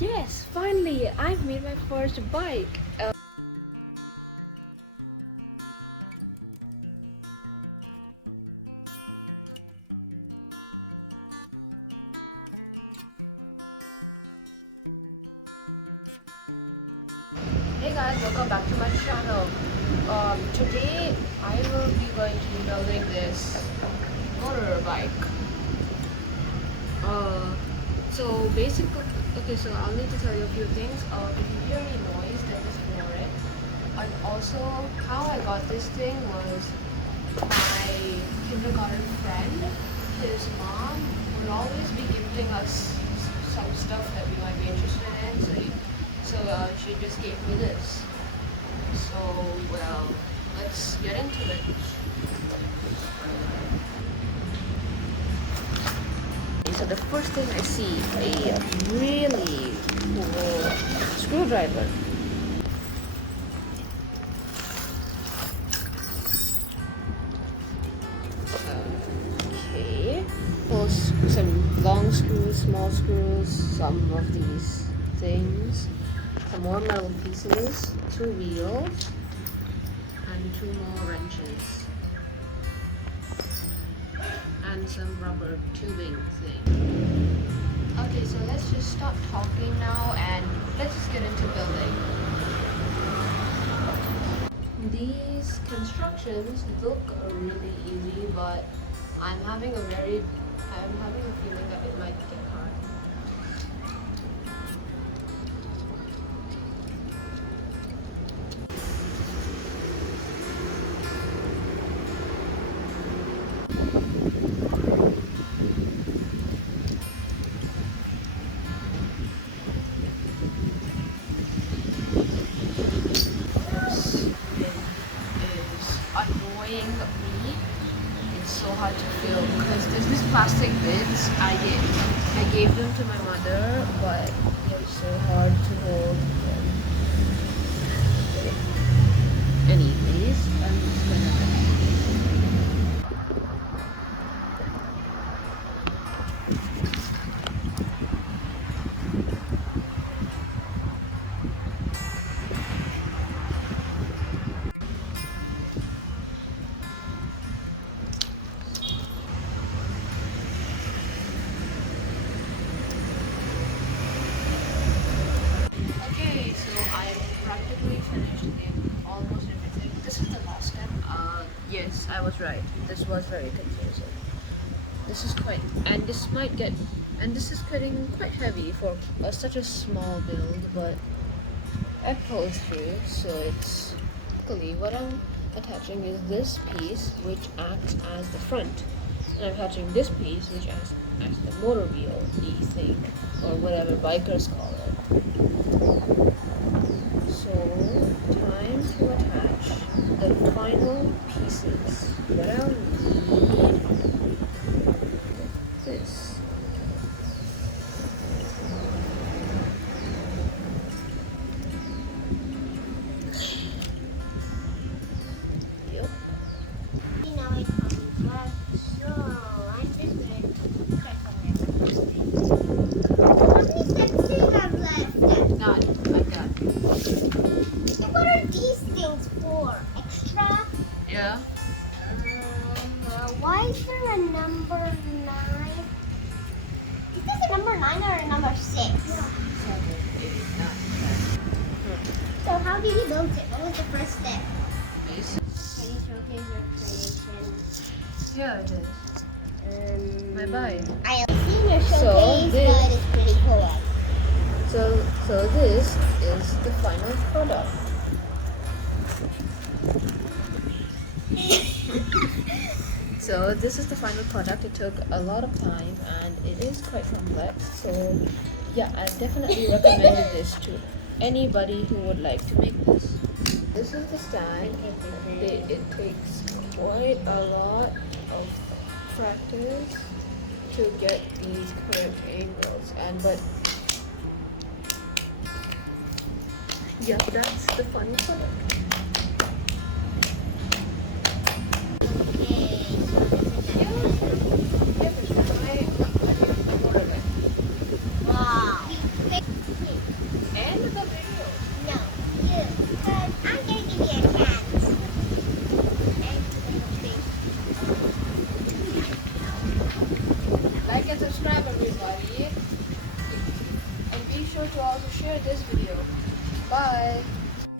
Yes, finally, I've made my first bike. Hey guys, welcome back to my channel. Today I will be going to be building this motorbike. So basically, okay, so I'll need to tell you a few things. If you hear any noise, then just ignore it. And also, how I got this thing was my kindergarten friend. His mom would always be gifting us some stuff that we might be interested in. So she just gave me this. So, well, let's get into it. So the first thing I see, a really cool screwdriver. Okay. Some long screws, small screws, some of these things, some more metal pieces, 2 wheels, and 2 more wrenches, and some rubber tubing thing. Okay, so let's just stop talking now and let's just get into building. These constructions look really easy, but I'm having a feeling that it might get hard. Annoying me. It's so hard to film because there's these plastic bits I gave them to my mother, but they're so hard to hold. Anyways, I'm just gonna. Okay, so I'm practically finished in almost everything. This is the last step. Yes, I was right. This was very confusing. This is quite, and this might get, and this is getting quite heavy for such a small build, but I pulled through. So it's luckily what I'm attaching is this piece, which acts as the front, and I'm attaching this piece, which acts as the motor wheel, the thing, or whatever bikers call it. So, time to attach the final pieces that I'll need. This. Yep. Now it comes back, so I'm just going to press on it. How many steps do you have left? None. Like that. So what are these things for? Extra? Yeah. Why is there a number 9? Is this a number 9 or a number 6? 7, 8, 9, 10. So how did you build it? What was the first step? Base. Can you showcase your creation? Yeah, it is. Bye bye. I have seen your showcase, So this- but it's pretty cool. So this is the final product. So this is the final product. It took a lot of time and it is quite complex. So yeah, I definitely recommend this to anybody who would like to make this. This is the stand. It takes quite a lot of practice to get these correct angles, but yeah, that's the final product. Wow. sure to also share this video. Bye.